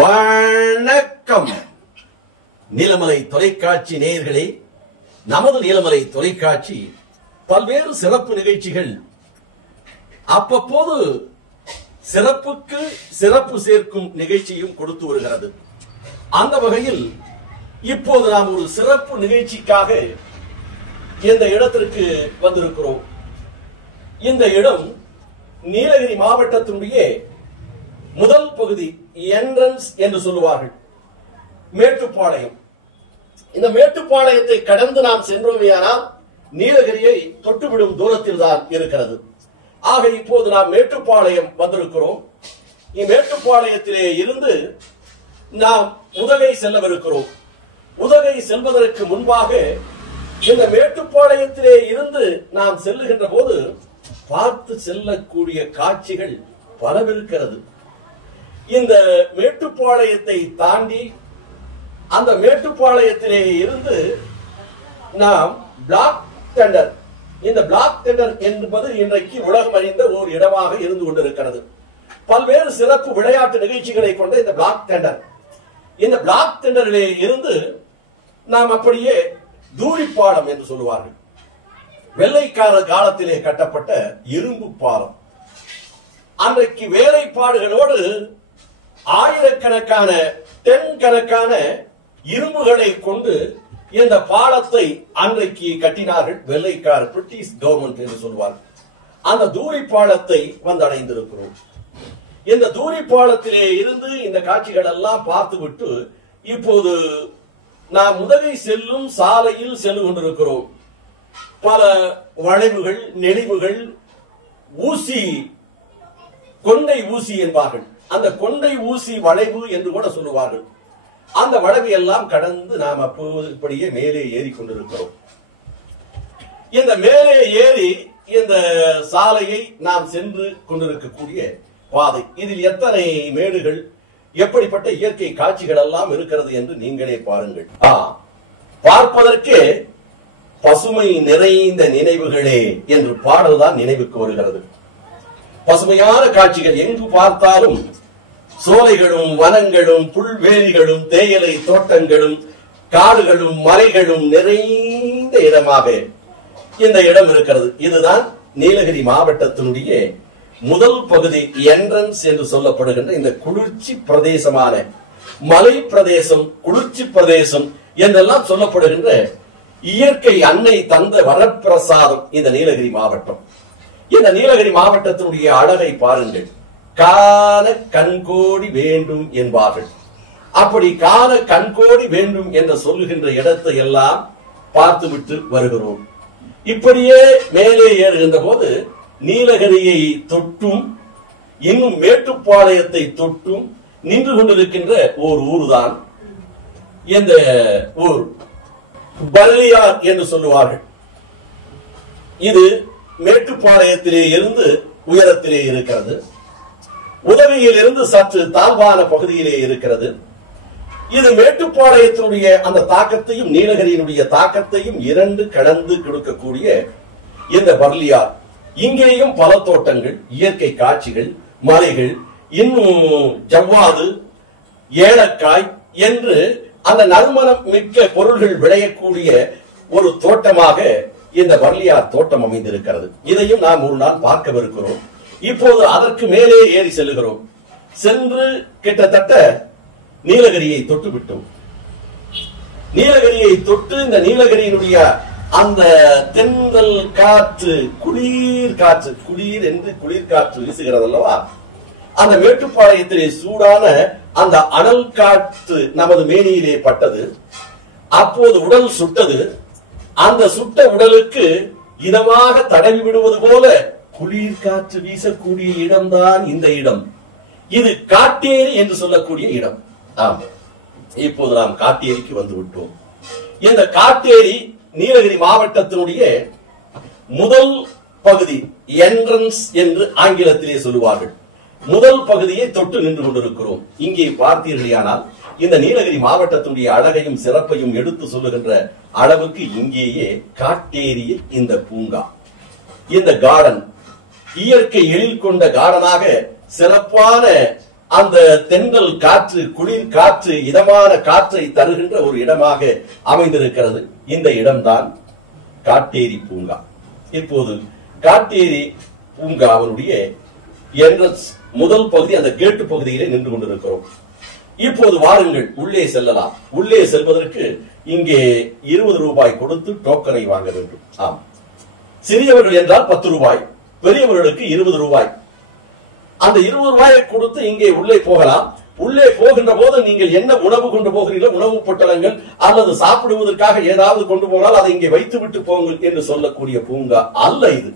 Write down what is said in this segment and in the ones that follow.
வணக்கம். நீலமலை தொலைக்காட்சி நேயர்களே, நமது நீலமலை தொலைக்காட்சி பல்வேறு சிறப்பு நிகழ்ச்சிகள் அப்பப்போது சிறப்புக்கு சிறப்பு சேர்க்கும் நிகழ்ச்சியும் கொடுத்து வருகிறது. அந்த வகையில் இப்போது நாம் ஒரு சிறப்பு நிகழ்ச்சிக்காக இந்த இடத்திற்கு வந்திருக்கிறோம். இந்த இடம் நீலகிரி மாவட்டத்தினுடைய முதல் பகுதி, என்ட்ரன்ஸ் என்று சொல்லுவார்கள், மேட்டுப்பாளையம். இந்த மேட்டுப்பாளையத்தை கடந்து நாம் சென்றோமேயானால் நீலகிரியை தொட்டுவிடும் தூரத்தில் தான் இருக்கிறது. ஆக இப்போது நாம் மேட்டுப்பாளையம் வந்திருக்கிறோம். மேட்டுப்பாளையத்திலே இருந்து நாம் உதகை செல்லவிருக்கிறோம். உதகை செல்வதற்கு முன்பாக இந்த மேட்டுப்பாளையத்திலே இருந்து நாம் செல்லுகின்ற போது பார்த்து செல்லக்கூடிய காட்சிகள் பலவிருக்கிறது. இந்த மேட்டுப்பாளையத்தை தாண்டி அந்த மேட்டுப்பாளையத்திலே இருந்து நாம் பிளாக் தண்டர், இந்த பிளாக் தண்டர் என்பது இன்றைக்கு உலகம் அறிந்த ஒரு இடமாக இருந்து கொண்டிருக்கிறது. பல்வேறு சிறப்பு விளையாட்டு நிகழ்ச்சிகளை கொண்ட இந்த பிளாக் தண்டர், இந்த பிளாக் தண்டரிலே இருந்து நாம் அப்படியே தூரிப்பாலம் என்று சொல்லுவார்கள், வெள்ளைக்கார காலத்திலே கட்டப்பட்ட இரும்பு பாலம். அன்றைக்கு வேலைப்பாடுகளோடு ஆயிரக்கணக்கான டன் கணக்கான இரும்புகளை கொண்டு இந்த பாலத்தை அன்றைக்கு கட்டினார்கள் வெள்ளைக்கார, பிரிட்டிஷ் கவர்மெண்ட் என்று சொல்வார்கள். அந்த தூரி பாலத்தை வந்தடைந்திருக்கிறோம். இந்த தூரி பாலத்திலே இருந்து இந்த காட்சிகள் எல்லாம் பார்த்துவிட்டு இப்போது நாம் உதகை செல்லும் சாலையில் சென்று கொண்டிருக்கிறோம். பல வளைவுகள், நெளிவுகள், ஊசி, கொண்டை ஊசி என்பார்கள், அந்த கொண்டை ஊசி வளைவு என்று கூட சொல்லுவார்கள். அந்த வளைவு எல்லாம் கடந்து நாம் அப்போது இப்படியே மேலே ஏறி கொண்டிருக்கிறோம். இந்த மேலே ஏறி இந்த சாலையை நாம் சென்று கொண்டிருக்கக்கூடிய பாதை, இதில் எத்தனை மேடுகள், எப்படிப்பட்ட இயற்கை காட்சிகள் எல்லாம் இருக்கிறது என்று நீங்களே பாருங்கள். பார்ப்பதற்கே பசுமை நிறைந்த நினைவுகளே என்று பாடல்தான் நினைவுக்கு வருகிறது. பசுமையான காட்சிகள், எங்கு பார்த்தாலும் சோலைகளும் வனங்களும் புல்வேலிகளும் தேயிலை தோட்டங்களும் காடுகளும் மலைகளும் நிறைந்த இடமாக இந்த இடம் இருக்கிறது. இதுதான் நீலகிரி மாவட்டத்தினுடைய முதல் பகுதி, என்ட்ரன்ஸ் என்று சொல்லப்படுகின்ற இந்த குளிர்ச்சி பிரதேசமான மலை பிரதேசம், குளிர்ச்சி பிரதேசம் என்றெல்லாம் சொல்லப்படுகின்ற இயற்கை அன்னை தந்த வரப்பிரசாதம் இந்த நீலகிரி மாவட்டம். இந்த நீலகிரி மாவட்டத்தினுடைய அழகை பாருங்கள். காண கண்கோடி வேண்டும் என்பார்கள். அப்படி காண கண்கோடி வேண்டும் என்று சொல்லுகின்ற இடத்தை எல்லாம் பார்த்துவிட்டு வருகிறோம். இப்படியே மேலே ஏறுகின்ற போது நீலகிரியை தொட்டும் இன்னும் மேட்டுப்பாளையத்தை தொட்டும் நின்று கொண்டிருக்கின்ற ஓர் ஊர்தான் இந்த ஊர், பர்லியார் என்று சொல்லுவார்கள். இது மேட்டுப்பாளையத்திலே இருந்து உயரத்திலே இருக்கிறது. உதகையில் இருந்து சற்று தாழ்வான பகுதியிலே இருக்கிறது. இது மேட்டுப்பாளையத்தினுடைய அந்த தாக்கத்தையும் நீலகிரியினுடைய தாக்கத்தையும் இரண்டு கடந்து கொடுக்கக்கூடிய இந்த பர்லியார். இங்கேயும் பல தோட்டங்கள், இயற்கை காட்சிகள், மலைகள், இன்னும் ஜவ்வாது, ஏலக்காய் என்று அந்த நறுமணம் மிக்க பொருள்கள் விளையக்கூடிய ஒரு தோட்டமாக இந்த பர்லியார் தோட்டம் அமைந்திருக்கிறது. இதையும் நாம் ஒரு நாள் பார்க்கவிருக்கிறோம். இப்போது அதற்கு மேலே ஏறி செல்லுகிறோம். சென்று கிட்டத்தட்ட நீலகிரியை தொட்டு விட்டோம். நீலகிரியை தொட்டு இந்த நீலகிரியினுடைய அந்த தென்றல் காற்று, குளிர் காற்று, குளிர் என்று குளிர் காற்று வீசுகிறது அல்லவா, அந்த மேட்டுப்பாளையத்திலே சூடான அந்த அனல் காற்று நமது மேனியிலே பட்டது. அப்போது உடல் சுட்டது. அந்த சுட்ட உடலுக்கு இதமாக தடவி விடுவது போல குளிர் காற்று வீசக்கூடிய இடம்தான் இந்த இடம். இது காட்டேரி என்று சொல்லக்கூடிய இடம். இப்போது நாம் காட்டேரிக்கு வந்து விட்டோம். இந்த காட்டேரி நீலகிரி மாவட்டத்தினுடைய முதல் பகுதி, என்ட்ரன்ஸ் என்று ஆங்கிலத்திலே சொல்லுவார்கள். முதல் பகுதியை தொட்டு நின்று கொண்டிருக்கிறோம். இங்கே பார்த்தீர்களானால் இந்த நீலகிரி மாவட்டத்தினுடைய அழகையும் சிறப்பையும் எடுத்து சொல்லுகின்ற அளவுக்கு இங்கேயே காட்டேரிய இந்த பூங்கா, இந்த கார்டன், இயற்கை எழில் கொண்ட கார்டனாக சிறப்பான அந்த தென்றல் காற்று, குளிர் காற்று, இதமான காற்றை தருகின்ற ஒரு இடமாக அமைந்திருக்கிறது. இந்த இடம்தான் காட்டேரி பூங்கா. இப்போது காட்டேரி பூங்காவினுடைய என்ட்ரன்ஸ் முதல் பகுதி, அந்த கேட்டு பகுதியிலே நின்று கொண்டிருக்கிறோம். இப்போது வாருங்கள், உள்ளே செல்லலாம். உள்ளே செல்வதற்கு இங்கே 20 ரூபாய் கொடுத்து டோக்கனை வாங்க வேண்டும். ஆம், சிறியவர்கள் என்றால் 10 ரூபாய், பெரியவர்களுக்கு 20 ரூபாய். அந்த 20 ரூபாயை கொடுத்து இங்கே உள்ளே போகலாம். உள்ளே போகின்ற போது நீங்கள் என்ன உணவு கொண்டு போகிறீர்களோ, உணவு பொட்டலங்கள் அல்லது சாப்பிடுவதற்காக ஏதாவது கொண்டு போனால் அதை இங்கே வைத்து விட்டு போங்கள் என்று சொல்லக்கூடிய பூங்கா அல்ல இது.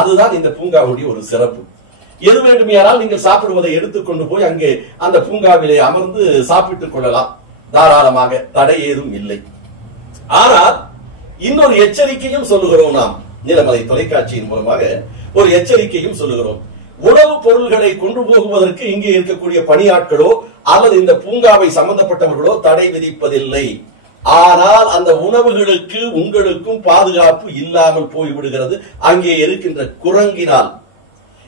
அதுதான் இந்த பூங்காவுடைய ஒரு சிறப்பு. எது வேண்டுமையானால் நீங்கள் சாப்பிடுவதை எடுத்துக்கொண்டு போய் அங்கே அந்த பூங்காவிலே அமர்ந்து சாப்பிட்டுக் கொள்ளலாம் தாராளமாக, தடை ஏதும் இல்லை. ஆனால் இன்னொரு எச்சரிக்கையும் சொல்லுகிறோம். நாம் நீலமலை தொலைக்காட்சியின் மூலமாக ஒரு எச்சரிக்கையும் சொல்லுகிறோம். உணவுப் பொருள்களை கொண்டு போகுவதற்கு இங்கே இருக்கக்கூடிய பணியாட்களோ அல்லது இந்த பூங்காவை சம்பந்தப்பட்டவர்களோ தடை விதிப்பதில்லை. ஆனால் அந்த உணவுகளுக்கு உங்களுக்கும் பாதுகாப்பு இல்லாமல் போய்விடுகிறது. அங்கே இருக்கின்ற குரங்கினால்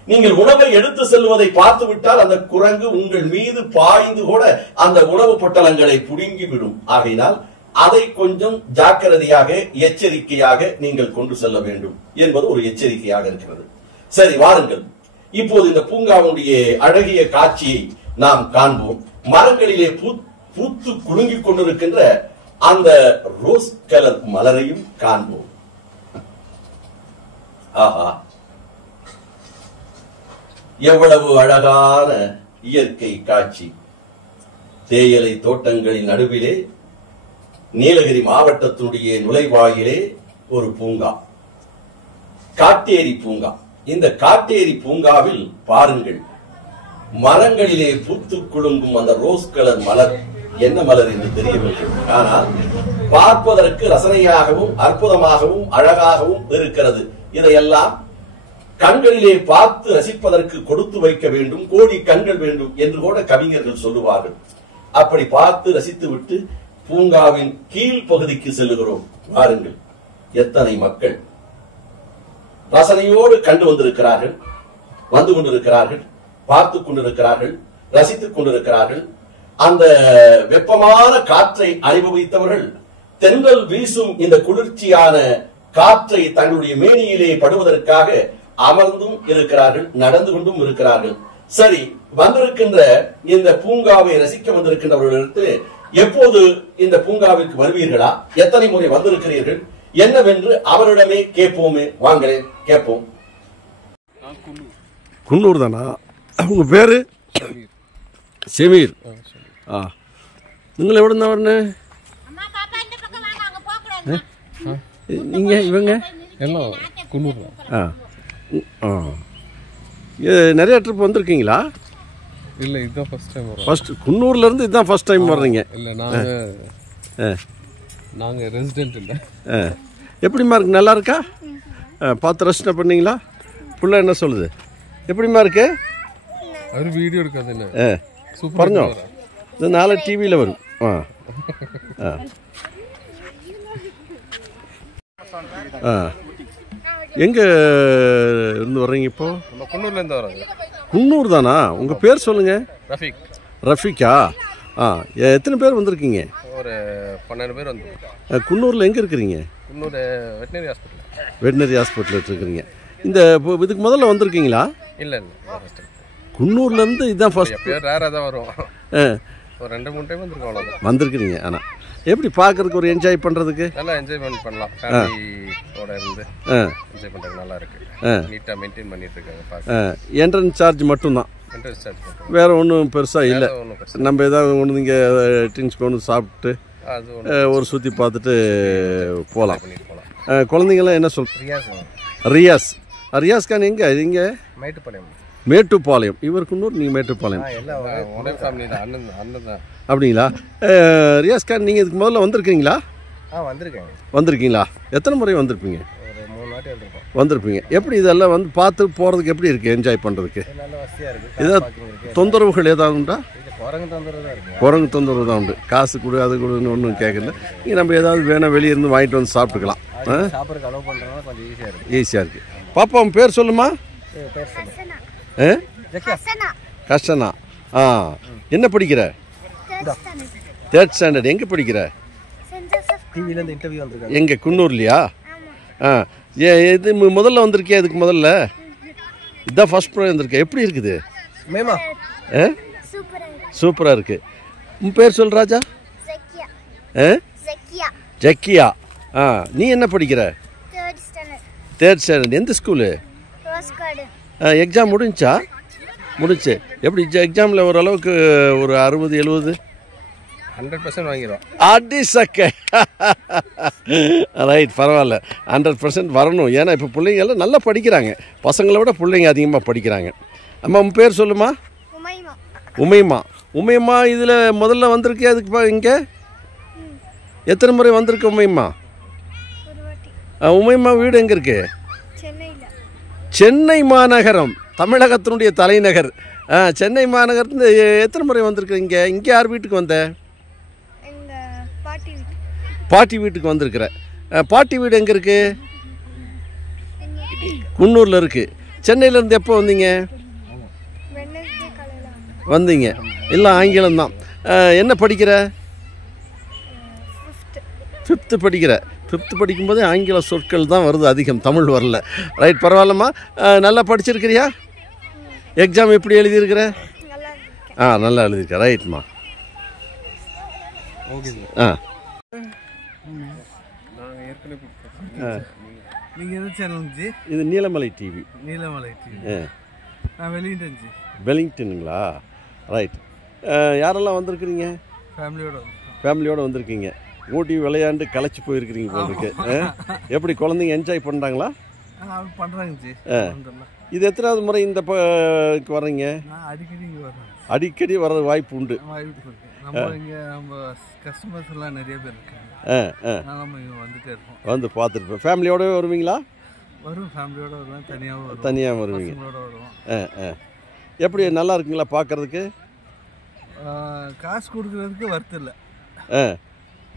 நீங்கள் உணவை எடுத்து செல்வதை பார்த்து விட்டால் அந்த குரங்கு உங்கள் மீது பாய்ந்து கூட அந்த உணவு பொட்டலங்களை புடுங்கி விடும். ஆகையினால் அதை கொஞ்சம் ஜாக்கிரதையாக, எச்சரிக்கையாக நீங்கள் கொண்டு செல்ல வேண்டும் என்பது ஒரு எச்சரிக்கையாக இருக்கிறது. சரி, வாருங்கள். இப்போது இந்த பூங்காவுடைய அழகிய காட்சியை நாம் காண்போம். மரங்களிலே பூத்து குலுங்கிக் கொண்டிருக்கின்ற அந்த ரோஸ் கலர் மலரையும் காண்போம். ஆஹா, எவ்வளவு அழகான இயற்கை காட்சி! தேயிலை தோட்டங்களின் நடுவிலே நீலகிரி மாவட்டத்தினுடைய நுழைவாயிலே ஒரு பூங்கா, காட்டேரி பூங்கா. இந்த காட்டேரி பூங்காவில் பாருங்கள், மரங்களிலே பூத்து குலுங்கும் அந்த ரோஸ் கலர் மலர் என்ன மலர் என்று தெரியவில்லை. ஆனால் பார்ப்பதற்கு ரசனையாகவும் அற்புதமாகவும் அழகாகவும் இருக்கிறது. இதையெல்லாம் கண்களிலே பார்த்து ரசிப்பதற்கு கொடுத்து வைக்க வேண்டும், கோடி கண்கள் வேண்டும் என்று கூட கவிஞர்கள் சொல்லுவார்கள். அப்படி பார்த்து ரசித்து விட்டு பூங்காவின் கீழ் பகுதிக்கு செல்லுகிறோம். பாருங்கள், எத்தனை மக்கள் ரசனையோடு கண்டு வந்திருக்கிறார்கள், வந்து கொண்டிருக்கிறார்கள், பார்த்து கொண்டிருக்கிறார்கள், ரசித்துக் கொண்டிருக்கிறார்கள். அந்த வெப்பமான காற்றை அனுபவித்தவர்கள் தென்றல் வீசும் இந்த குளிர்ச்சியான காற்றை தங்களுடைய மேனியிலே படுவதற்காக அமர்ந்தும் இருக்கிறார்கள், நடந்து கொண்டும் இருக்கிறார்கள். சரி, வந்திருக்கின்ற இந்த பூங்காவை ரசிக்க வந்திருக்கின்றவர்களுக்கு எப்போது இந்த பூங்காவிற்கு வருவீர்களா, எத்தனை முறை வந்திருக்கிறீர்கள் என்னவென்று அவரிடமே கேட்போமே. வாங்களே கேட்போம். குன்னூர் தானா? உங்க பேரு? செமீர். நீங்கள் எവിടെ இருந்தா வரணும்? நீங்க இவங்க எல்லாம் குன்னூர் தான். நிறைய ட்ரிப் வந்திருக்கீங்களா? இல்லை, இதுதான் ஃபர்ஸ்ட் டைம் வரோம். ஃபர்ஸ்ட் குன்னூர்லேருந்து இதுதான் ஃபர்ஸ்ட் டைம் வர்றீங்க? இல்லை, நாங்கள் ரெசிடென்ட் இல்லை. எப்படிம்மா இருக்கு? நல்லா இருக்கா? பார்த்து ரசினா பண்ணீங்களா? புள்ள என்ன சொல்லுது? எப்படிம்மா இருக்கு? அது வீடியோ எடுக்காது என்ன? சூப்பர் പറഞ്ഞോ? இது நாளை டிவியில் வரும். எங்கே இருந்து வர்றீங்க இப்போ? நம்ம குன்னூர்லேருந்து வரோங்க. குன்னூர் தானா? உங்கள் பேர் சொல்லுங்கள். ரஃபீக். ரஃபீக்கா? எத்தனை பேர் வந்திருக்கீங்க? ஒரு 12 பேர் வந்துருக்கோம். குன்னூரில் எங்கே இருக்கிறீங்க? Coonoor veterinary hospital. Veterinary hospital இருக்கிறீங்க. இந்த இதுக்கு முதல்ல வந்திருக்கீங்களா? இல்லை இல்லை, ஃபர்ஸ்ட் டைம். குன்னூர்லேருந்து இதுதான் ஃபர்ஸ்ட். பேர் ரேராக தான் வரும். ஒரு 2-3 டைம் வந்திருக்கோம், அவ்வளோதான். வந்திருக்கிறீங்க. ஆனால் எப்படி பார்க்கறதுக்கு, ஒரு என்ஜாய் பண்ணுறதுக்கு நல்லா என்ஜாய்மெண்ட் பண்ணலாம். ஃபேமிலியோட இருந்து என்ஜாய் பண்ணுறதுக்கு நல்லா இருக்குது. நீட்டாக மெயின்டைன் பண்ணிட்டு இருக்காங்க. பார்க்க என்ட்ரன்ஸ் சார்ஜ் மட்டும்தான், என்ட்ரன்ஸ் சார்ஜ் மட்டும், வேறு ஒன்றும் பெருசாக இல்லை. ஒன்றும் பிரச்சனை. நம்ம ஏதாவது ஒன்று இங்கே ட்ரிங்க்ஸ் கொண்டு சாப்பிட்டு ஒரு சுற்றி பார்த்துட்டு போகலாம். பண்ணிட்டு போகலாம். குழந்தைங்களாம் என்ன சொல்? ரியாஸ். ரியாஸ் கான் எங்கே? இங்கே மேட்டுப்பாளையம். மேட்டுப்பாளையம். இவர் குன்னூர், நீங்கள் மேட்டுப்பாளையம். ஒரே ஃபேமிலி தான், அண்ணன் தான். அப்படிங்களா? ரியாஸ் கான், நீங்கள் இதுக்கு முதல்ல வந்திருக்கீங்களா? வந்திருக்கீங்களா? எத்தனை முறை வந்திருப்பீங்க? ஒரு 3 வாட்டி வந்திருக்கோம். வந்திருப்பீங்க. எப்படி இதெல்லாம் வந்து பார்த்து போகிறதுக்கு எப்படி இருக்குது, என்ஜாய் பண்ணுறதுக்கு? ஏதாவது தொந்தரவுகள் ஏதாவது உண்டா? குரங்கு தொந்தரவு தான் உண்டு. காசு கொடு, அது கொடுன்னு ஒன்றும் கேட்கல. இங்கே நம்ம ஏதாவது வேணால் வெளியே இருந்து வாங்கிட்டு வந்து சாப்பிட்டுக்கலாம். ஈஸியாக இருக்குது. பாப்பா உன் பேர் சொல்லுமா? கஷ்டனா. ஆ என்ன படிக்கிற? 3rd standard. எங்கே படிக்கிற? டிவிலேருந்து இன்டர்வியூ வந்திருக்காங்க. எங்கே குன்னூர்லையா? ஆ இது முதல்ல வந்திருக்கியா? இதுக்கு முதல்ல இதுதான் ஃபர்ஸ்ட் ப்ரோ வந்திருக்கேன். எப்படி இருக்குது? மேமா சூப்பராக இருக்குது. உன் பேர் சொல் ராஜா. ஜக்கியா. ஆ நீ என்ன படிக்கிற? 3rd standard. எந்த ஸ்கூலு? எக்ஸாம் முடிஞ்சா? முடிச்சு. எப்படி எக்ஸாமில் ஓரளவுக்கு ஒரு 60-70? 100% வாங்கிடுவோம். அடி சக்க. ரைட், பரவாயில்ல. 100% வரணும். ஏன்னா இப்போ பிள்ளைங்க எல்லாம் நல்லா படிக்கிறாங்க. பசங்களை விட பிள்ளைங்க அதிகமாக படிக்கிறாங்க. அம்மா உன் பேர் சொல்லுமா? உமையம்மா. இதில் முதல்ல வந்திருக்கே அதுக்கு இங்கே எத்தனை முறை வந்திருக்கு உமையம்மா? உமையம்மா வீடு எங்கே இருக்கு? சென்னை மாநகரம், தமிழகத்தினுடைய தலைநகர். சென்னை மாநகரத்து எத்தனை முறை வந்திருக்கு? இங்கே யார் வீட்டுக்கு வந்த? பாட்டி வீட்டுக்கு வந்திருக்கிற. பாட்டி வீடு எங்கே இருக்கு? குன்னூரில் இருக்குது. சென்னையிலேருந்து எப்போ வந்தீங்க? இல்லை ஆங்கிலம்தான். என்ன படிக்கிற? 5th படிக்கிற. 5th படிக்கும்போது ஆங்கில சொற்கள் தான் வருது அதிகம், தமிழ் வரல. ரைட், பரவாயில்லம்மா. நல்லா படிச்சிருக்கிறியா? எக்ஸாம் எப்படி எழுதியிருக்கிற? நல்லா எழுதியிருக்க. ரைட்மா. நீங்கள் எது சேனல் ஜி? இது நீலமலை டிவி. வெலிங்டனுங்களா? ரைட். யாரெல்லாம் வந்திருக்கிறீங்க? ஃபேமிலியோடு வந்திருக்கீங்க. ஊட்டி விளையாண்டு களைச்சி போயிருக்கிறீங்க போலுக்கு. எப்படி குழந்தைங்க என்ஜாய் பண்ணுறாங்களா? பண்ணுறாங்க ஜி. இது எத்தனாவது முறை இந்த வர்றீங்க? அடிக்கடி வர வாய்ப்பு உண்டு. கஸ்டமர்ஸ் எல்லாம் நிறைய பேர் இருக்காங்க. வந்துட்டே இருப்போம். வந்து பார்த்துருப்பேன். ஃபேமிலியோடவே வருவீங்களா? ஃபேமிலியோட வருவேன். தனியாக வருவீங்க. எப்படி நல்லா இருக்குங்களா பார்க்கறதுக்கு? காசு கொடுக்குறதுக்கு வருத்தம் இல்லை.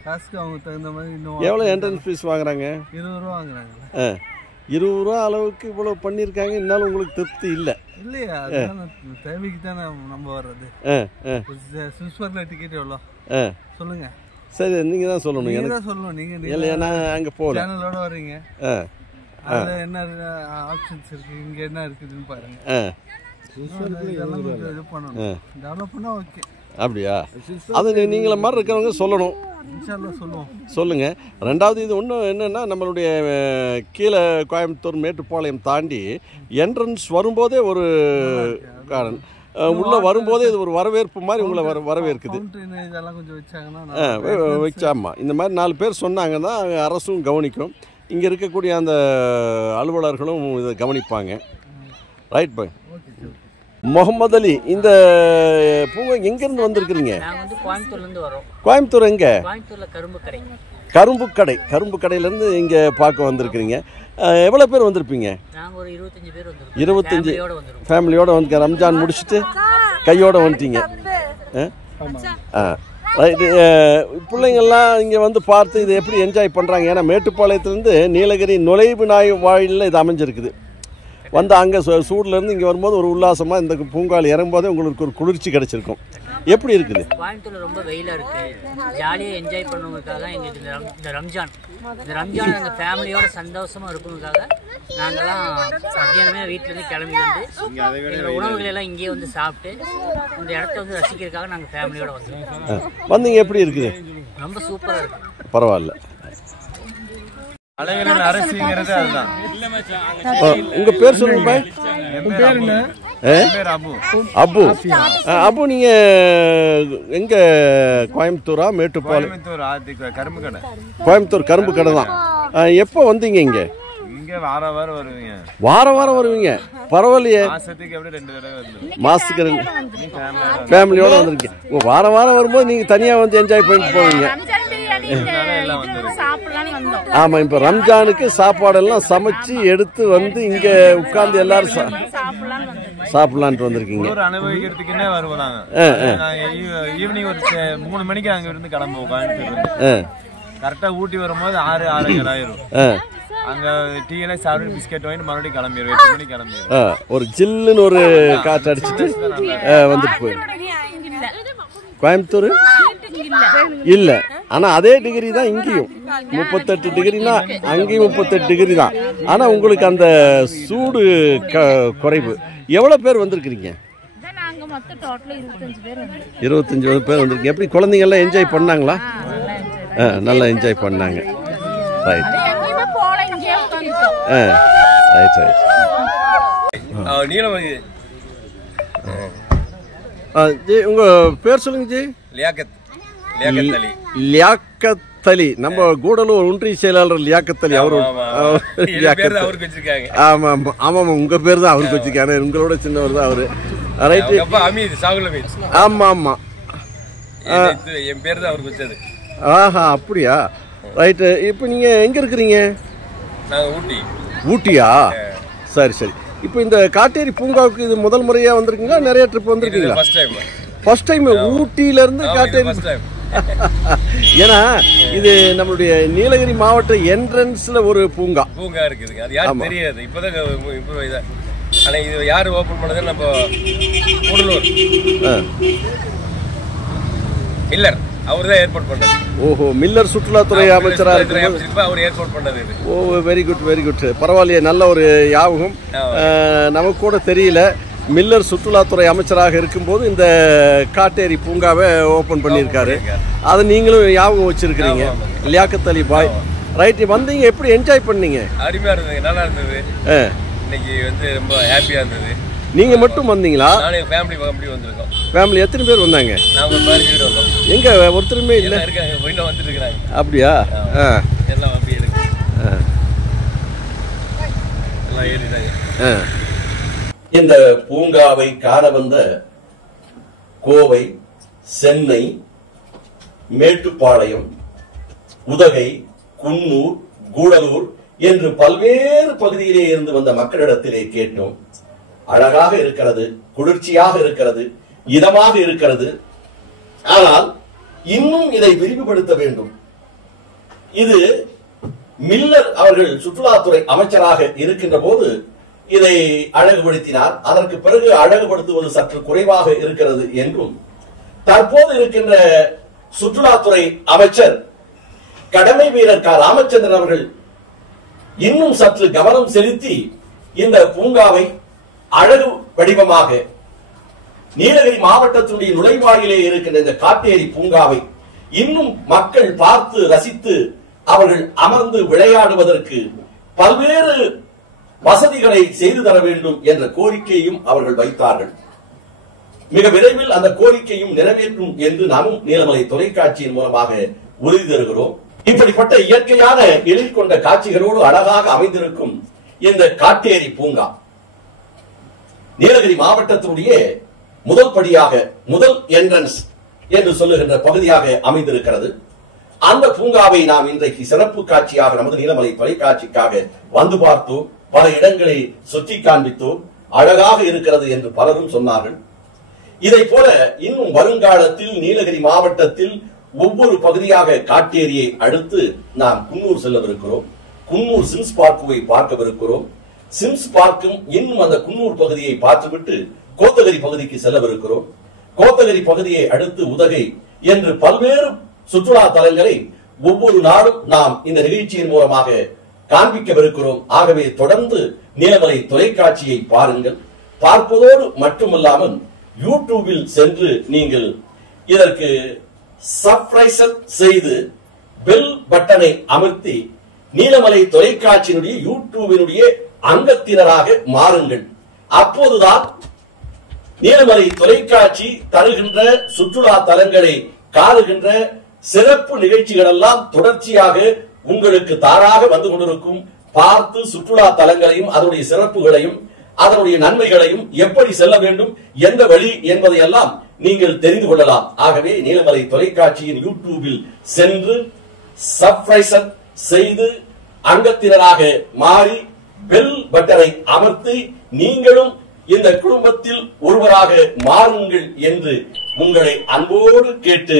காசுக்கு அவங்க தகுந்த மாதிரி. இன்னும் எவ்வளோ என்ட்ரன்ஸ் ஃபீஸ் வாங்குறாங்க? 20 ரூபா வாங்குறாங்க. 20 ரூபா அளவுக்கு இவ்வளோ பண்ணியிருக்காங்க. இருந்தாலும் உங்களுக்கு திருப்தி இல்லை இல்லையா? தேவைக்கு தானே நம்ம வர்றது. ஸ்விஸ்வர்ல டிக்கெட் எவ்வளோ சொல்லுங்க. சரி, நீங்கள் தான் சொல்லணும். நீங்கள் தான் சொல்லணும். நீங்கள் இல்லையா? நான் அங்கே போகல. சேனலோட வர்றீங்க. அதில் என்ன ஆப்ஷன்ஸ் இருக்குது, இங்கே என்ன இருக்குதுன்னு பாருங்க. இதெல்லாம் கொஞ்சம் இது பண்ணணும். டெவலப் பண்ணால் ஓகே. அப்படியா? அது நீங்கள மாதிரி இருக்கிறவங்க சொல்லணும். சொல்லுங்க. ரெண்டாவது இது ஒன்றும் என்னென்னா, நம்மளுடைய கீழே கோயம்புத்தூர் மேட்டுப்பாளையம் தாண்டி என்ட்ரன்ஸ் வரும்போதே ஒரு காரணம், உள்ளே வரும்போதே இது ஒரு வரவேற்பு மாதிரி உங்களை வரவேற்குது. வச்சாமா இந்த மாதிரி 4 பேர் சொன்னாங்கன்னா அரசும் கவனிக்கும், இங்கே இருக்கக்கூடிய அந்த அலுவலர்களும் இதை கவனிப்பாங்க. Right bye. முகமது அலி, இந்த பூங்கா எங்கேருந்து வந்திருக்கிறீங்க? கோயம்புத்தூர். எங்கே? கரும்பு கடையிலேருந்து இங்கே பார்க்க வந்திருக்கிறீங்க. எவ்வளோ பேர் வந்திருப்பீங்க? 25 ஃபேமிலியோடு வந்து ரம்ஜான் முடிச்சுட்டு கையோடு வந்துட்டீங்க. ரைட்டு. பிள்ளைங்கள்லாம் இங்கே வந்து பார்த்து இதை எப்படி என்ஜாய் பண்ணுறாங்க? ஏன்னா மேட்டுப்பாளையத்துலேருந்து நீலகிரி நுழைவு வாயிலில் இது அமைஞ்சிருக்குது. வந்து அங்கே சூடுலேருந்து இங்கே வரும்போது ஒரு உல்லாசமாக இந்த பூங்கால் இறங்கும்போதே உங்களுக்கு ஒரு குளிர்ச்சி கிடச்சிருக்கும். எப்படி இருக்குது? கோயம்புத்தூர்ல ரொம்ப வெயிலாக இருக்குது. ஜாலியாக என்ஜாய் பண்ணுறதுக்காக எங்களுக்கு இந்த ரம்ஜான் எங்கள் ஃபேமிலியோட சந்தோஷமாக இருக்கணுக்காக நாங்கள்லாம் மத்தியானமே வீட்டிலேருந்து கிளம்பி வந்து எங்களோட உணவுகள் எல்லாம் இங்கேயே வந்து சாப்பிட்டு இந்த இடத்த வந்து ரசிக்கிறதுக்காக நாங்கள் ஃபேமிலியோட வந்தீங்க. எப்படி இருக்குது? ரொம்ப சூப்பராக இருக்குது. பரவாயில்ல. அலைகளின் அரசிங்கிறது அதுதான். உங்க பேர் சொல்லுங்க. அபு. அபு, நீங்க எங்க? கோயம்புத்தூரா மேட்டுப்பாளையம்? கோயம்புத்தூர் கரும்பு கடை தான். எப்போ வந்தீங்க இங்க? வாரம் வருவீங்க. வாரம் வருவீங்க. பரவாயில்லையே. மாசத்துக்கு 2 ஃபேமிலியோட வந்திருக்கீங்க. வாரம் வரும்போது நீங்க தனியா வந்து என்ஜாய் பண்ணிட்டு போவீங்க. ஆமா, இப்ப ரம்ஜானுக்கு சாப்பாடெல்லாம் சமைச்சு எடுத்து வந்து இங்க உட்கார்ந்து எல்லாரும் சாப்பிடலான்ட்டு வந்திருக்கீங்க. அனுபவிக்கிறதுக்குன்னே வருவாங்க. ஈவினிங் ஒரு 3 மணிக்கு அங்க இருந்து கிளம்புவோம். கரெக்டா ஊட்டி வரும்போது 6:30 ஆயிரும். அங்க டீ எல்லாம் சாப்பிட்டு பிஸ்கெட் வாங்கிட்டு மறுபடியும் கிளம்பிடுவோம். 8 மணிக்கு கிளம்பிடுவோம். ஒரு ஜில்லுன்னு ஒரு காற்று அடிச்சுட்டு வந்துட்டு போயிடும். கோயம்புத்தூர் இல்ல, ஆனா அதே டிகிரி தான் இங்கேயும் 38 டிகிரினா அங்கேயும் 38 டிகிரி தான். ஆனா உங்களுக்கு அந்த சூடு குறைவு. எவ்வளவு பேர் வந்திருக்கிறீங்க? 25 பேர் வந்திருக்கீங்க. எப்படி குழந்தைங்க எல்லாம் என்ஜாய் பண்ணாங்களா? நல்லா என்ஜாய் பண்ணாங்க. Right right right. ஜி உங்க பேர் சொல்லுங்க ஜி. லியாக்கத் அலி. நம்ம கூடலூர் ஒன்றிய செயலாளர் லியாக்கத் அலி. அவரு ஆமா ஆமா ஆமா உங்க பேர் தான் அவருக்கு வச்சிருக்காரு. உங்களோட சின்னவர் தான் அவரு. ஆமா ஆமா என் பேர் தான் அவருக்கு வச்சது. ஆஹா அப்படியா? ரைட்டு. இப்போ நீங்க எங்க இருக்கிறீங்க? ஊட்டியா? சரி சரி. இப்போ இந்த காட்டேரி பூங்காவுக்கு இது முதல் முறையா வந்திருக்கீங்களா? நிறைய ட்ரிப் வந்திருக்கீங்களா? First time. ஊட்டியில இருந்து காட்டேரி. ஏன்னா இது நம்மளுடைய நீலகிரி மாவட்ட என்ட்ரன்ஸ்ல ஒரு பூங்கா இருக்குதுங்க. அது யாருக்கு தெரியாது. இப்போதான் ஆனா இது யாரு ஓபன் பண்ணது? நம்ம கூடலூர் மில்லர் அவர் தான் ஏற்பாடு பண்ணது. ஓஹோ, மில்லர் சுற்றுலாத்துறை அமைச்சராக இருக்கு அவர் ஏற்பாடு பண்ணது. ஓ வெரி குட் வெரி குட். பரவாயில்லையே, நல்ல ஒரு யாபகம். நமக்கு கூட தெரியல. மில்லர் சுற்றுலாத்துறை அமைச்சராக இருக்கும்போது இந்த காட்டேரி பூங்காவை ஓபன் பண்ணியிருக்காரு. அதை நீங்களும் ஞாபகம் வச்சிருக்கிறீங்க. லியாக்கத் அலி பாய். ரைட். வந்தீங்க, எப்படி என்ஜாய் பண்ணீங்க? அருமையா இருந்தது, நல்லா இருந்தது. இன்னைக்கு வந்து ரொம்ப ஹாப்பியா இருந்தது. நீங்க மட்டும் வந்தீங்களா? நானே ஃபேமிலி வந்திருக்கோம். ஃபேமிலி எத்தனை பேர் வந்தாங்க? நாங்க 15 பேர் வந்தோம். எங்க ஒருத்தருமே இல்ல இருக்காங்க, இன்னும் வந்துட்டு இருக்காங்க. அப்படியா? எல்லாம் அப்படி இருக்கு. எல்லாம் ஏறிட்டாங்க. இந்த பூங்காவை காண வந்த கோவை, சென்னை, மேட்டுப்பாளையம், உதகை, குன்னூர், கூடலூர் என்று பல்வேறு பகுதியிலே இருந்து வந்த மக்களிடத்திலே கேட்டோம். அழகாக இருக்கிறது, குளிர்ச்சியாக இருக்கிறது, இதமாக இருக்கிறது. ஆனால் இன்னும் இதை விரிவுபடுத்த வேண்டும். இது மில்லர் அவர்கள் சுற்றுலாத்துறை அமைச்சராக இருக்கின்ற போது இதை அழகுபடுத்தினார். அதற்கு பிறகு அழகுபடுத்துவது சற்று குறைவாக இருக்கிறது என்றும், தற்போது இருக்கின்ற சுற்றுலாத்துறை அமைச்சர் கடமை வீரர் க. ராமச்சந்திரன் அவர்கள் இன்னும் சற்று கவனம் செலுத்தி இந்த பூங்காவை அழகு வடிவமாக நீலகிரி மாவட்டத்தினுடைய நுழைவாயிலே இருக்கின்ற இந்த காட்டேரி பூங்காவை இன்னும் மக்கள் பார்த்து ரசித்து அவர்கள் அமர்ந்து விளையாடுவதற்கு பல்வேறு வசதிகளை செய்து தர வேண்டும் என்ற கோரிக்கையும் அவர்கள் வைத்தார்கள். மிக விரைவில் அந்த கோரிக்கையும் நிறைவேற்றும் என்று நாமும் நீலமலை தொலைக்காட்சியின் மூலமாக உறுதி தருகிறோம். இப்படிப்பட்ட இயற்கையான எழில் கொண்ட காட்சிகளோடு அழகாக அமைந்திருக்கும் இந்த காட்டேரி பூங்கா நீலகிரி மாவட்டத்தினுடைய முதல் படியாக, முதல் என்ட்ரன்ஸ் என்று சொல்லுகின்ற பகுதியாக அமைந்திருக்கிறது. அந்த பூங்காவை நாம் இன்றைக்கு சிறப்பு காட்சியாக நமது நீலமலை தொலைக்காட்சிக்காக வந்து பார்த்தோம். பல இடங்களை சுற்றி காண்பித்தோம். அழகாக இருக்கிறது என்று பலரும் சொன்னார்கள். இதை போல இன்னும் வருங்காலத்தில் நீலகிரி மாவட்டத்தில் ஒவ்வொரு பகுதியாக காட்டேரியை அடுத்து நாம் குன்னூர் செல்லவிருக்கிறோம். குன்னூர் சிம்ஸ் பார்க்குவை பார்க்கவிருக்கிறோம். சிம்ஸ் பார்க்கும் இன்னும் அந்த குன்னூர் பகுதியை பார்த்துவிட்டு கோத்தகிரி பகுதிக்கு செல்லவிருக்கிறோம். கோத்தகிரி பகுதியை அடுத்து உதகை என்று பல்வேறு சுற்றுலா தலங்களை ஒவ்வொரு நாளும் நாம் இந்த நிகழ்ச்சியின் மூலமாக காண்பிக்கவிருக்கிறோம். ஆகவே தொடர்ந்து நீலமலை தொலைக்காட்சியை பாருங்கள். பார்ப்பதோடு மட்டுமல்லாமல் யூடியூபில் சென்று நீங்கள் இதற்கு சப்ஸ்கிரைப் செய்து பெல் பட்டனை அமர்த்தி நீலமலை தொலைக்காட்சியினுடைய யூடியூபினுடைய அங்கத்தினராக மாறுங்கள். அப்போதுதான் நீலமலை தொலைக்காட்சி தருகின்ற சுற்றுலா தலங்களை காணுகின்ற சிறப்பு நிகழ்ச்சிகள் எல்லாம் தொடர்ச்சியாக உங்களுக்கு தாராக வந்து கொண்டிருக்கும். பார்த்து சுற்றுலா தலங்களையும் அதனுடைய சிறப்புகளையும் அதனுடைய நன்மைகளையும் எப்படி செல்ல வேண்டும், எந்த வழி என்பதையெல்லாம் நீங்கள் தெரிந்து கொள்ளலாம். ஆகவே நீலமலை தொலைக்காட்சியின் யூடியூபில் சென்று சப்ஸ்கிரைப் செய்து அங்கத்தினராக மாறி பெல் பட்டனை அமர்த்தி நீங்களும் இந்த குடும்பத்தில் ஒருவராக மாறுங்கள் என்று உங்களை அன்போடு கேட்டு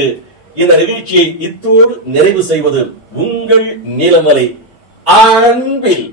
இந்த நிகழ்ச்சியை இத்தோடு நிறைவு செய்வது உங்கள் நீலமலை அன்பில்